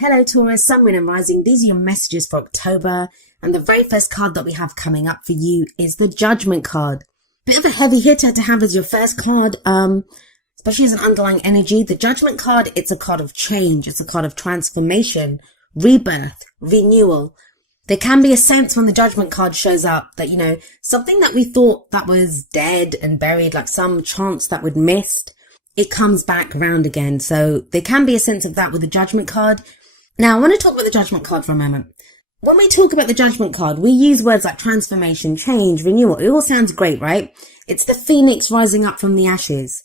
Hello Taurus, Sun, Moon and Rising. These are your messages for October. And the very first card that we have coming up for you is the Judgment card. Bit of a heavy hitter to have as your first card, especially as an underlying energy. The Judgment card, it's a card of change. It's a card of transformation, rebirth, renewal. There can be a sense when the Judgment card shows up that, something that we thought that was dead and buried, like some chance that we'd missed, it comes back around again. So there can be a sense of that with the Judgment card. Now, I want to talk about the Judgment card for a moment. When we talk about the Judgment card, we use words like transformation, change, renewal. It all sounds great, right? It's the phoenix rising up from the ashes.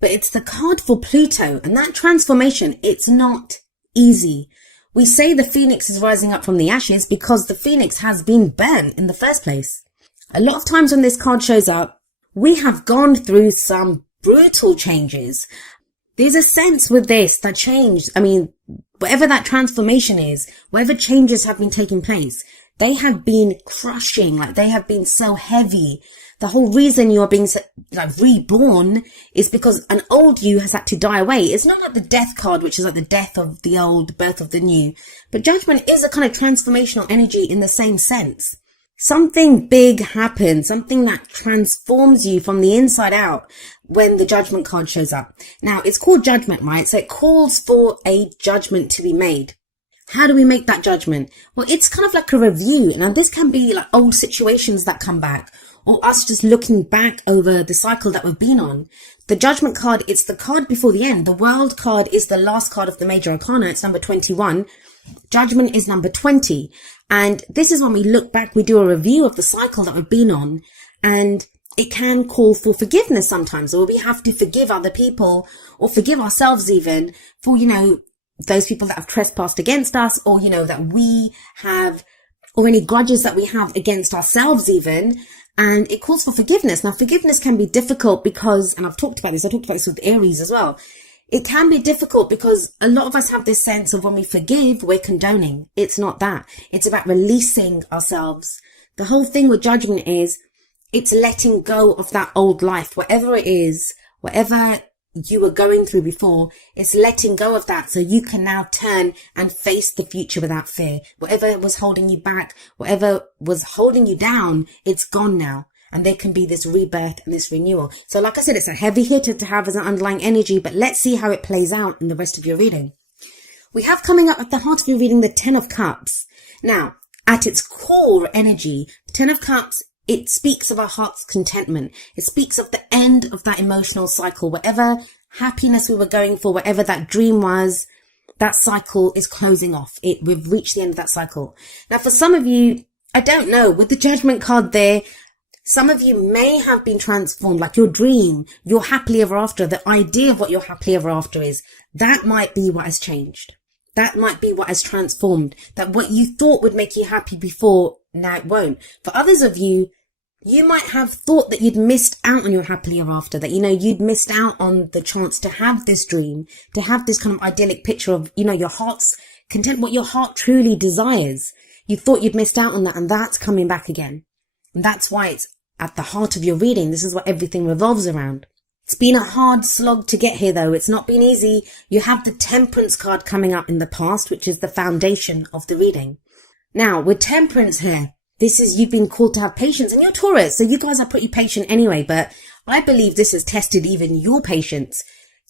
But it's the card for Pluto, and that transformation, it's not easy. We say the phoenix is rising up from the ashes because the phoenix has been burnt in the first place. A lot of times when this card shows up, we have gone through some brutal changes. There's a sense with this that change, whatever that transformation is, whatever changes have been taking place, they have been crushing, they have been so heavy. The whole reason you are being reborn is because an old you has had to die away. It's not like the death card, which is like the death of the old, birth of the new. But Judgment is a kind of transformational energy in the same sense. Something big happens, something that transforms you from the inside out when the Judgment card shows up. Now, it's called Judgment, right? So it calls for a judgment to be made. How do we make that judgment? Well, it's kind of like a review. Now, this can be like old situations that come back, or us just looking back over the cycle that we've been on. The Judgment card, it's the card before the end. The World card is the last card of the Major Arcana. It's number 21. Judgment is number 20. And this is when we look back, we do a review of the cycle that we've been on, and it can call for forgiveness sometimes, or we have to forgive other people or forgive ourselves even for, those people that have trespassed against us, or, that we have, or any grudges that we have against ourselves even. And it calls for forgiveness. Now, forgiveness can be difficult because, and I talked about this with Aries as well. It can be difficult because a lot of us have this sense of when we forgive, we're condoning. It's not that. It's about releasing ourselves. The whole thing with Judgment is it's letting go of that old life, whatever it is, whatever you were going through before, it's letting go of that so you can now turn and face the future without fear. Whatever was holding you back, whatever was holding you down, it's gone now. And there can be this rebirth and this renewal. So like I said, it's a heavy hitter to have as an underlying energy, but let's see how it plays out in the rest of your reading. We have coming up at the heart of your reading the Ten of Cups. Now, at its core energy, the Ten of Cups, it speaks of our heart's contentment. It speaks of the end of that emotional cycle. Whatever happiness we were going for, whatever that dream was, that cycle is closing off. We've reached the end of that cycle. Now, for some of you, I don't know, with the Judgment card there, some of you may have been transformed, like your dream, your happily ever after, the idea of what your happily ever after is. That might be what has changed. That might be what has transformed. That what you thought would make you happy before, now it won't. For others of you, you might have thought that you'd missed out on your happily ever after, that, you'd missed out on the chance to have this dream, to have this kind of idyllic picture of, your heart's content, what your heart truly desires. You thought you'd missed out on that, and that's coming back again. And that's why it's at the heart of your reading. This is what everything revolves around. It's been a hard slog to get here, though. It's not been easy. You have the Temperance card coming up in the past, which is the foundation of the reading. Now, with Temperance here, this is, you've been called to have patience, and you're Taurus, so you guys are pretty patient anyway, but I believe this has tested even your patience.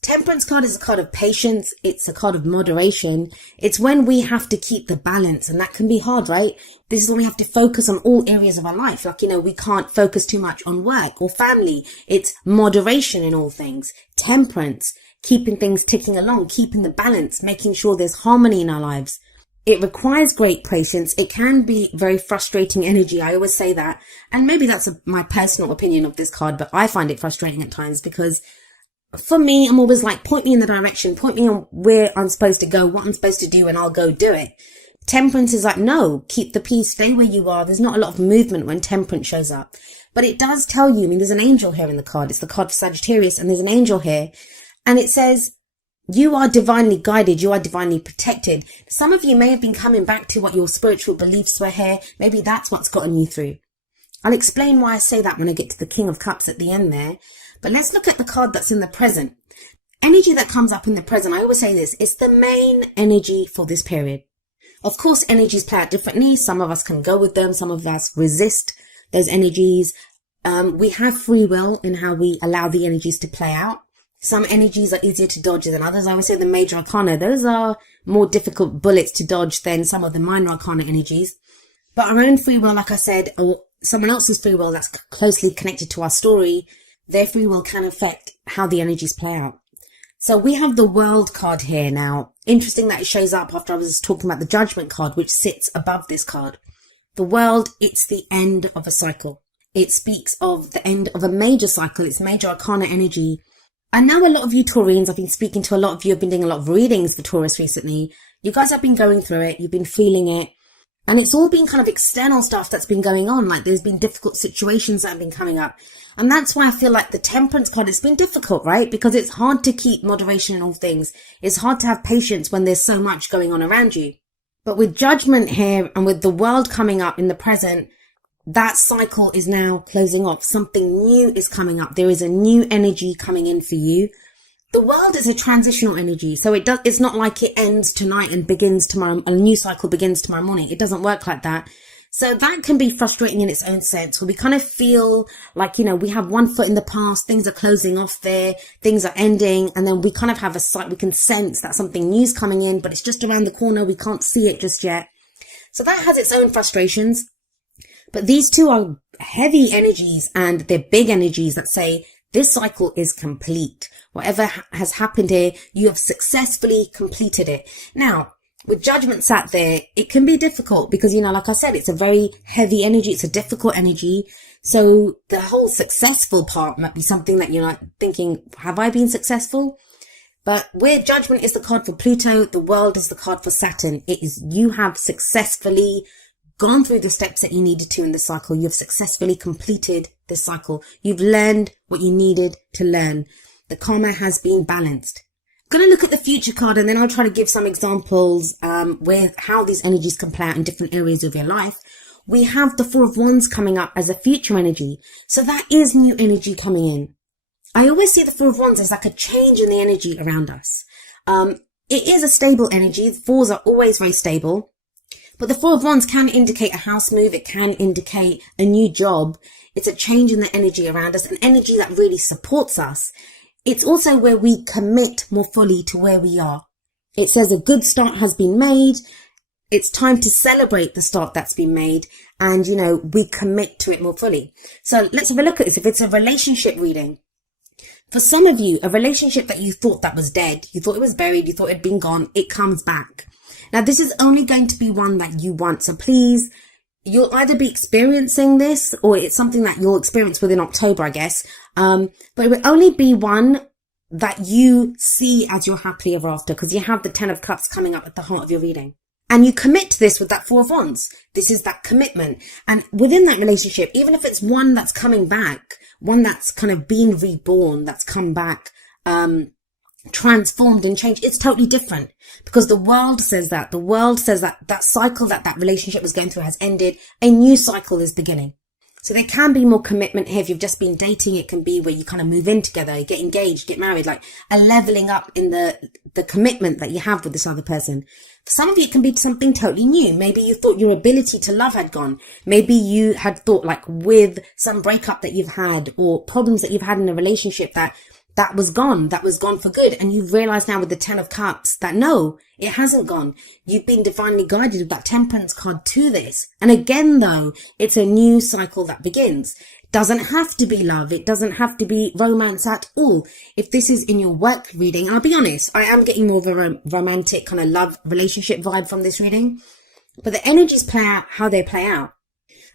Temperance card is a card of patience. It's a card of moderation. It's when we have to keep the balance, and that can be hard, right? This is when we have to focus on all areas of our life. We can't focus too much on work or family. It's moderation in all things. Temperance, keeping things ticking along, keeping the balance, making sure there's harmony in our lives. It requires great patience. It can be very frustrating energy. I always say that. And maybe that's my personal opinion of this card, but I find it frustrating at times because for me, I'm always like, point me in the direction, point me on where I'm supposed to go, what I'm supposed to do, and I'll go do it. Temperance is like, no, keep the peace, stay where you are. There's not a lot of movement when Temperance shows up. But it does tell you, there's an angel here in the card. It's the card for Sagittarius, and there's an angel here. And it says, you are divinely guided. You are divinely protected. Some of you may have been coming back to what your spiritual beliefs were here. Maybe that's what's gotten you through. I'll explain why I say that when I get to the King of Cups at the end there. But let's look at the card that's in the present. energy that comes up in the present, I always say this, it's the main energy for this period. Of course, energies play out differently. Some of us can go with them. Some of us resist those energies. We have free will in how we allow the energies to play out. Some energies are easier to dodge than others. I would say the major arcana, those are more difficult bullets to dodge than some of the minor arcana energies. But our own free will, like I said, or someone else's free will that's closely connected to our story, their free will can affect how the energies play out. So we have the World card here now. Interesting that it shows up after I was talking about the Judgment card, which sits above this card. The World, it's the end of a cycle. It speaks of the end of a major cycle. It's major arcana energy. I know a lot of you Taurians, I've been speaking to a lot of you, I've been doing a lot of readings for Taurus recently. You guys have been going through it. You've been feeling it. And it's all been kind of external stuff that's been going on. Like there's been difficult situations that have been coming up. And that's why I feel like the Temperance card, it's been difficult, right? Because it's hard to keep moderation in all things. It's hard to have patience when there's so much going on around you. But with Judgment here and with the World coming up in the present, that cycle is now closing off. Something new is coming up. There is a new energy coming in for you. The World is a transitional energy. So it's not like it ends tonight and begins tomorrow. A new cycle begins tomorrow morning. It doesn't work like that. So that can be frustrating in its own sense, where we kind of feel like, we have one foot in the past, things are closing off there, things are ending, and then we kind of have we can sense that something new's coming in, but it's just around the corner. We can't see it just yet. So that has its own frustrations. But these two are heavy energies, and they're big energies that say this cycle is complete. Whatever has happened here, you have successfully completed it. Now, with Judgment sat there, it can be difficult because, like I said, it's a very heavy energy. It's a difficult energy. So the whole successful part might be something that you're like thinking, have I been successful? But where Judgment is the card for Pluto, the World is the card for Saturn. It is, you have successfully gone through the steps that you needed to in the cycle. You've successfully completed this cycle. You've learned what you needed to learn. The karma has been balanced. I'm going to look at the future card, and then I'll try to give some examples where how these energies can play out in different areas of your life. We have the Four of Wands coming up as a future energy. So that is new energy coming in. I always see the Four of Wands as like a change in the energy around us. It is a stable energy. The fours are always very stable. But the Four of Wands can indicate a house move. It can indicate a new job. It's a change in the energy around us, an energy that really supports us. It's also where we commit more fully to where we are. It says a good start has been made. It's time to celebrate the start that's been made. And, we commit to it more fully. So let's have a look at this. If it's a relationship reading, for some of you, a relationship that you thought that was dead, you thought it was buried, you thought it had been gone, it comes back. Now, this is only going to be one that you want. So please, you'll either be experiencing this or it's something that you'll experience within October, I guess. But it will only be one that you see as your happily ever after, because you have the Ten of Cups coming up at the heart of your reading. And you commit to this with that Four of Wands. This is that commitment. And within that relationship, even if it's one that's coming back, one that's kind of been reborn, that's come back, transformed and changed, it's totally different, because the World says that. The World says that that cycle that relationship was going through has ended. A new cycle is beginning. So there can be more commitment here. If you've just been dating, it can be where you kind of move in together, get engaged, get married, like a leveling up in the commitment that you have with this other person. For some of you, it can be something totally new. Maybe you thought your ability to love had gone. Maybe you had thought, like, with some breakup that you've had or problems that you've had in a relationship, that was gone for good. And you've realized now with the Ten of Cups that no, it hasn't gone. You've been divinely guided with that Temperance card to this. And again, though, it's a new cycle that begins. Doesn't have to be love. It doesn't have to be romance at all. If this is in your work reading, I'll be honest, I am getting more of a romantic kind of love relationship vibe from this reading. But the energies play out how they play out.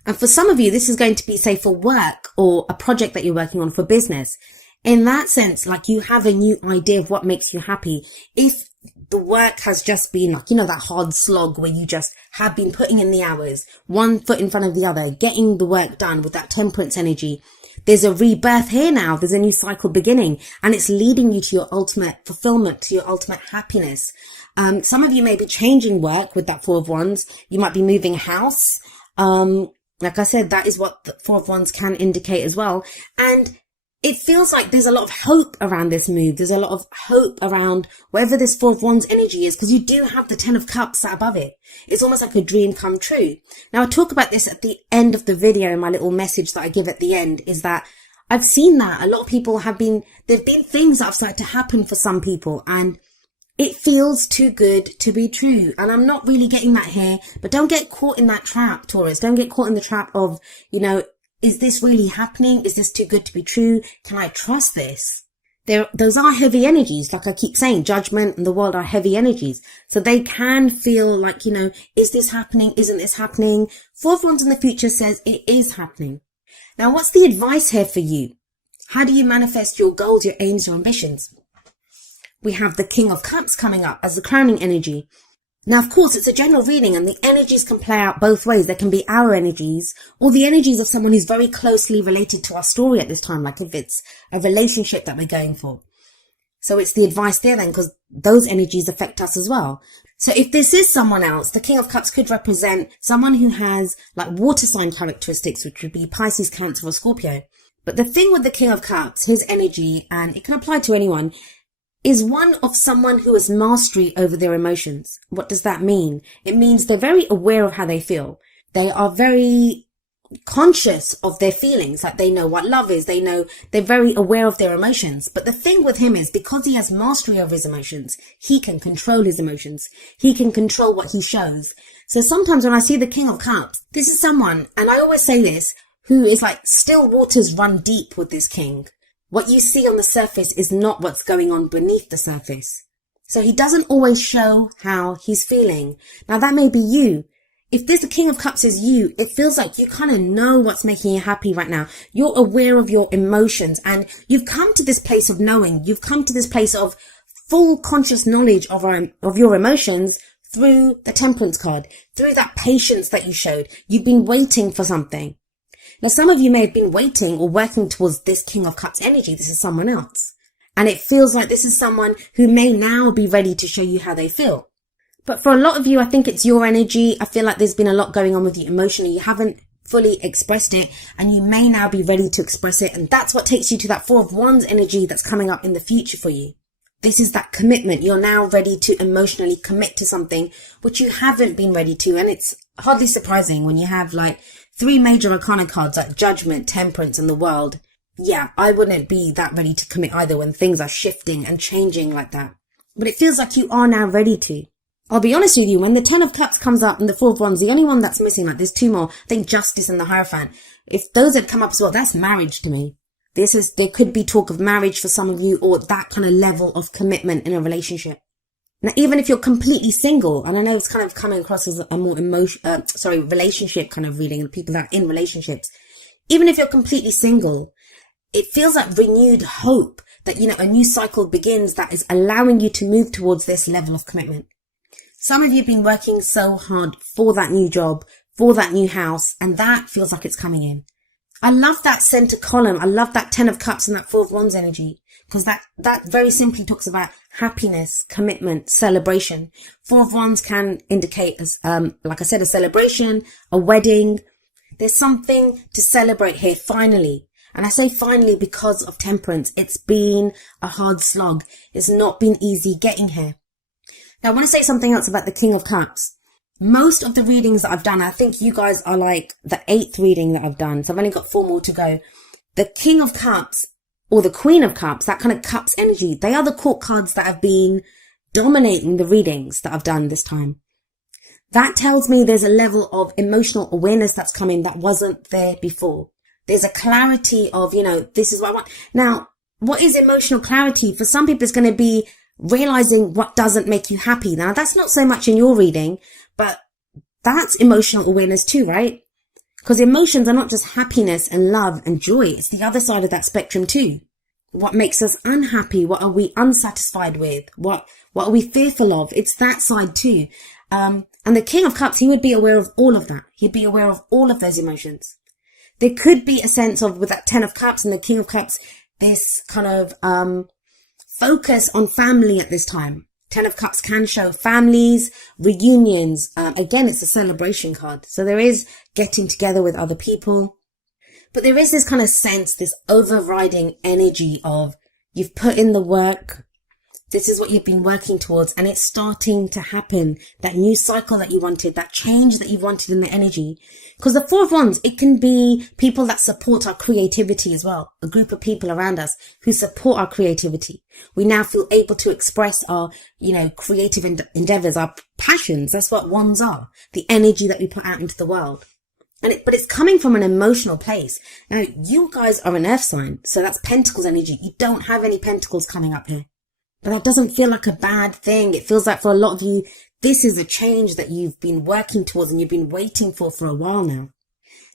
And for some of you, this is going to be, say, for work or a project that you're working on for business. In that sense, like, you have a new idea of what makes you happy. If the work has just been like, that hard slog where you just have been putting in the hours, one foot in front of the other, getting the work done with that Temperance energy, there's a rebirth here now. There's a new cycle beginning, and it's leading you to your ultimate fulfillment, to your ultimate happiness. Some of you may be changing work with that Four of Wands. You might be moving house. Like I said, that is what the Four of Wands can indicate as well. And it feels like there's a lot of hope around this move. There's a lot of hope around wherever this Four of Wands energy is, because you do have the Ten of Cups sat above it. It's almost like a dream come true. Now, I talk about this at the end of the video. My little message that I give at the end is that I've seen that a lot of people there've been things that have started to happen for some people, and it feels too good to be true. And I'm not really getting that here, but don't get caught in that trap, Taurus. Don't get caught in the trap of, is this really happening? Is this too good to be true? Can I trust this? Those are heavy energies. Like I keep saying, judgment and the world are heavy energies. So they can feel like, is this happening? Isn't this happening? Four of Wands in the future says it is happening. Now, what's the advice here for you? How do you manifest your goals, your aims, your ambitions? We have the King of Cups coming up as the crowning energy. Now, of course, it's a general reading and the energies can play out both ways. There can be our energies or the energies of someone who's very closely related to our story at this time, like if it's a relationship that we're going for. So it's the advice there then, because those energies affect us as well. So if this is someone else, the King of Cups could represent someone who has like water sign characteristics, which would be Pisces, Cancer or Scorpio. But the thing with the King of Cups, his energy, and it can apply to anyone, is one of someone who has mastery over their emotions. What does that mean? It means they're very aware of how they feel. They are very conscious of their feelings, like they know what love is. They're very aware of their emotions. But the thing with him is because he has mastery over his emotions, he can control his emotions. He can control what he shows. So sometimes when I see the King of Cups, this is someone, and I always say this, who is like still waters run deep with this king. What you see on the surface is not what's going on beneath the surface. So he doesn't always show how he's feeling. Now that may be you. If the King of Cups is you, it feels like you kind of know what's making you happy right now. You're aware of your emotions and you've come to this place of knowing. You've come to this place of full conscious knowledge of your emotions through the Temperance card, through that patience that you showed. You've been waiting for something. Now, some of you may have been waiting or working towards this King of Cups energy. This is someone else. And it feels like this is someone who may now be ready to show you how they feel. But for a lot of you, I think it's your energy. I feel like there's been a lot going on with you emotionally. You haven't fully expressed it and you may now be ready to express it. And that's what takes you to that Four of Wands energy that's coming up in the future for you. This is that commitment. You're now ready to emotionally commit to something which you haven't been ready to. And it's hardly surprising when you have like 3 major arcana cards like Judgment, Temperance and the World. Yeah, I wouldn't be that ready to commit either when things are shifting and changing like that. But it feels like you are now ready to. I'll be honest with you, when the Ten of Cups comes up and the Four of Wands, the only one that's missing, like there's 2 more, I think Justice and the Hierophant. If those had come up as well, that's marriage to me. There could be talk of marriage for some of you or that kind of level of commitment in a relationship. Now, even if you're completely single, and I know it's kind of coming across as a more relationship kind of reading, the people that are in relationships, even if you're completely single, it feels like renewed hope that, a new cycle begins that is allowing you to move towards this level of commitment. Some of you have been working so hard for that new job, for that new house, and that feels like it's coming in. I love that center column. I love that 10 of Cups and that 4 of Wands energy, because that very simply talks about happiness, commitment, celebration. 4 of Wands can indicate, as like I said, a celebration, a wedding. There's something to celebrate here, finally. And I say finally because of Temperance. It's been a hard slog. It's not been easy getting here. Now, I want to say something else about the King of Cups. Most of the readings that I've done, I think you guys are like the 8th reading that I've done. So I've only got 4 more to go. The King of Cups or the Queen of Cups, that kind of Cups energy, they are the court cards that have been dominating the readings that I've done this time. That tells me there's a level of emotional awareness that's coming that wasn't there before. There's a clarity of, this is what I want. Now, what is emotional clarity? For some people, it's going to be realizing what doesn't make you happy. Now, that's not so much in your reading, but that's emotional awareness too, right? Because emotions are not just happiness and love and joy. It's the other side of that spectrum too. What makes us unhappy? What are we unsatisfied with? What are we fearful of? It's that side too. And the King of Cups, he would be aware of all of that. He'd be aware of all of those emotions. There could be a sense of, with that 10 of Cups and the King of Cups, this kind of focus on family at this time. 10 of Cups can show families, reunions. Again, it's a celebration card. So there is getting together with other people. But there is this kind of sense, this overriding energy of you've put in the work. This is what you've been working towards, and it's starting to happen. That new cycle that you wanted, that change that you wanted in the energy. Because the Four of Wands, it can be people that support our creativity as well. A group of people around us who support our creativity. We now feel able to express our, creative endeavors, our passions. That's what wands are. The energy that we put out into the world. But it's coming from an emotional place. Now, you guys are an earth sign, so that's Pentacles energy. You don't have any Pentacles coming up here. But that doesn't feel like a bad thing. It feels like for a lot of you, this is a change that you've been working towards and you've been waiting for a while now.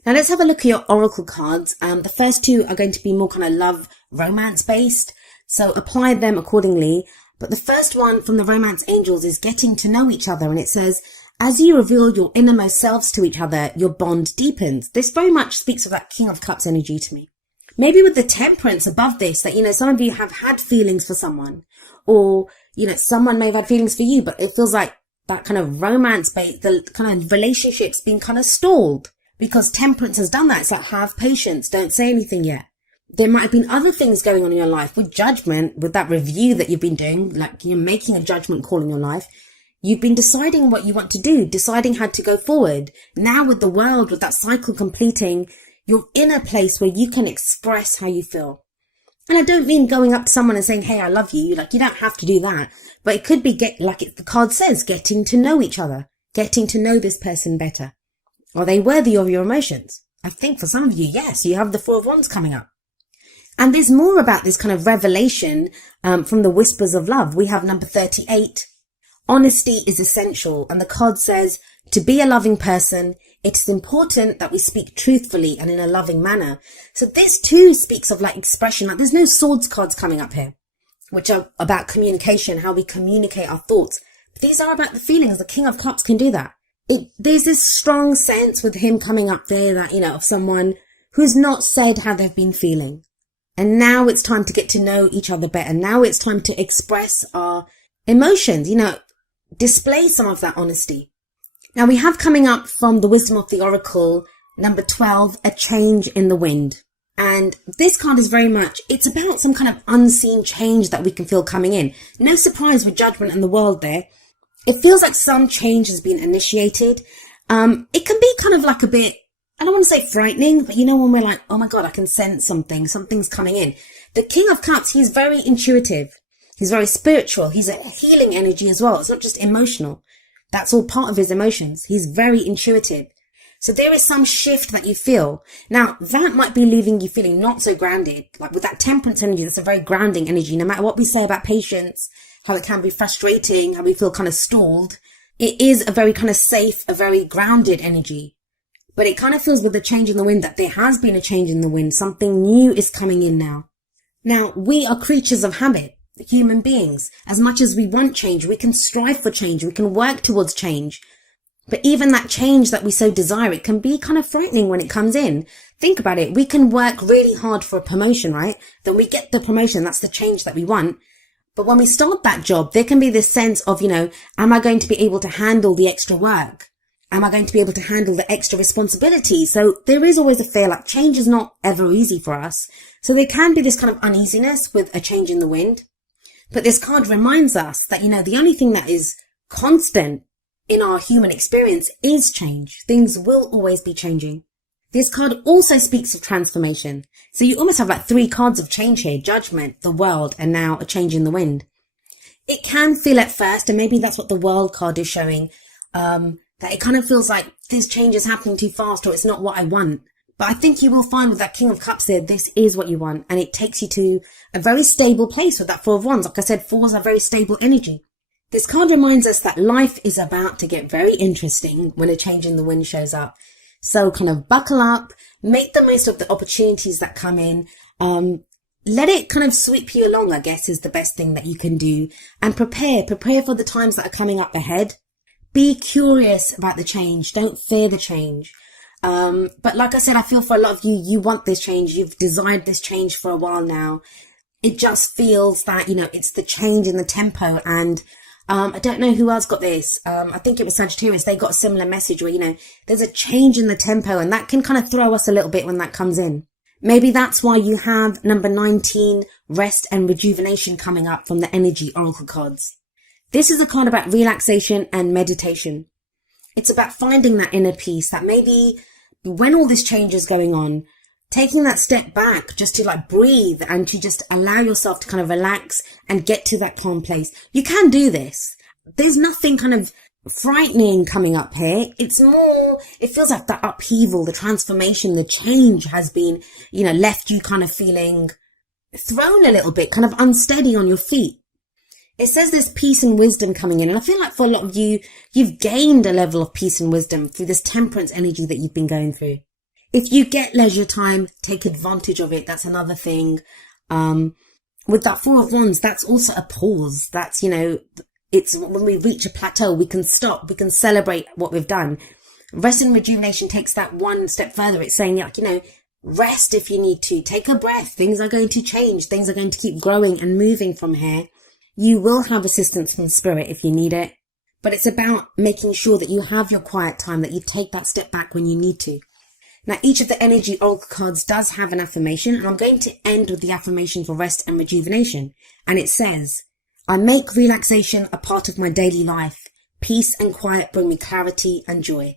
Now let's have a look at your oracle cards. The first two are going to be more kind of love, romance based. So apply them accordingly. But the first one from the romance angels is getting to know each other. And it says, as you reveal your innermost selves to each other, your bond deepens. This very much speaks of that King of Cups energy to me. Maybe with the Temperance above this, that, some of you have had feelings for someone, or, someone may have had feelings for you, but it feels like that kind of romance bait, the kind of relationship's been kind of stalled because Temperance has done that. It's like, have patience, don't say anything yet. There might have been other things going on in your life with Judgment, with that review that you've been doing, like you're making a judgment call in your life. You've been deciding what you want to do, deciding how to go forward. Now with the World, with that cycle completing, you're in a place where you can express how you feel. And I don't mean going up to someone and saying, hey, I love you. Like, you don't have to do that. But it could be the card says, getting to know each other, getting to know this person better. Are they worthy of your emotions? I think for some of you, yes, you have the Four of Wands coming up. And there's more about this kind of revelation from the Whispers of Love. We have number 38. Honesty is essential. And the card says, to be a loving person, it is important that we speak truthfully and in a loving manner. So this too speaks of expression. There's no swords cards coming up here, which are about communication, how we communicate our thoughts. But these are about the feelings. The King of Cups can do that. There's this strong sense with him coming up there that, of someone who's not said how they've been feeling. And now it's time to get to know each other better. Now it's time to express our emotions, display some of that honesty. Now we have coming up from the Wisdom of the Oracle, number 12, a change in the wind. And this card is very much, it's about some kind of unseen change that we can feel coming in. No surprise with Judgment and the World there. It feels like some change has been initiated. It can be kind of like a bit, I don't want to say frightening, but when we're like, oh my God, I can sense something's coming in. The King of Cups, he's very intuitive. He's very spiritual. He's a healing energy as well. It's not just emotional. That's all part of his emotions. He's very intuitive. So there is some shift that you feel. Now, that might be leaving you feeling not so grounded. Like with that Temperance energy, that's a very grounding energy. No matter what we say about patience, how it can be frustrating, how we feel kind of stalled, it is a very kind of safe, a very grounded energy. But it kind of feels with the change in the wind that there has been a change in the wind. Something new is coming in now. Now, we are creatures of habit. Human beings. As much as we want change, we can strive for change, we can work towards change. But even that change that we so desire, it can be kind of frightening when it comes in. Think about it. We can work really hard for a promotion, right? Then we get the promotion. That's the change that we want. But when we start that job, there can be this sense of, am I going to be able to handle the extra work? Am I going to be able to handle the extra responsibility? So there is always a fear, like change is not ever easy for us. So there can be this kind of uneasiness with a change in the wind. But this card reminds us that, the only thing that is constant in our human experience is change. Things will always be changing. This card also speaks of transformation. So you almost have 3 cards of change here: Judgment, the World, and now a change in the wind. It can feel at first, and maybe that's what the World card is showing, that it kind of feels like this change is happening too fast, or it's not what I want. But I think you will find with that King of Cups there, this is what you want. And it takes you to a very stable place with that Four of Wands. Like I said, fours are very stable energy. This card reminds us that life is about to get very interesting when a change in the wind shows up. So kind of buckle up, make the most of the opportunities that come in. Let it kind of sweep you along, I guess, is the best thing that you can do. And prepare for the times that are coming up ahead. Be curious about the change. Don't fear the change. But like I said, I feel for a lot of you, you want this change. You've desired this change for a while now. It just feels that, it's the change in the tempo, and I don't know who else got this. I think it was Sagittarius. They got a similar message where, there's a change in the tempo, and that can kind of throw us a little bit when that comes in. Maybe that's why you have number 19, rest and rejuvenation, coming up from the energy oracle cards. This is a card about relaxation and meditation. It's about finding that inner peace, that maybe when all this change is going on, taking that step back just to like breathe and to just allow yourself to kind of relax and get to that calm place. You can do this. There's nothing kind of frightening coming up here. It's more, it feels like the upheaval, the transformation, the change has been, left you kind of feeling thrown a little bit, kind of unsteady on your feet. It says there's peace and wisdom coming in. And I feel like for a lot of you, you've gained a level of peace and wisdom through this temperance energy that you've been going through. If you get leisure time, take advantage of it. That's another thing. With that Four of Wands, that's also a pause. That's, it's when we reach a plateau, we can stop, we can celebrate what we've done. Rest and rejuvenation takes that one step further. It's saying, rest if you need to. Take a breath. Things are going to change. Things are going to keep growing and moving from here. You will have assistance from spirit if you need it. But it's about making sure that you have your quiet time, that you take that step back when you need to. Now, each of the energy oracle cards does have an affirmation, and I'm going to end with the affirmation for rest and rejuvenation. And it says, I make relaxation a part of my daily life. Peace and quiet bring me clarity and joy.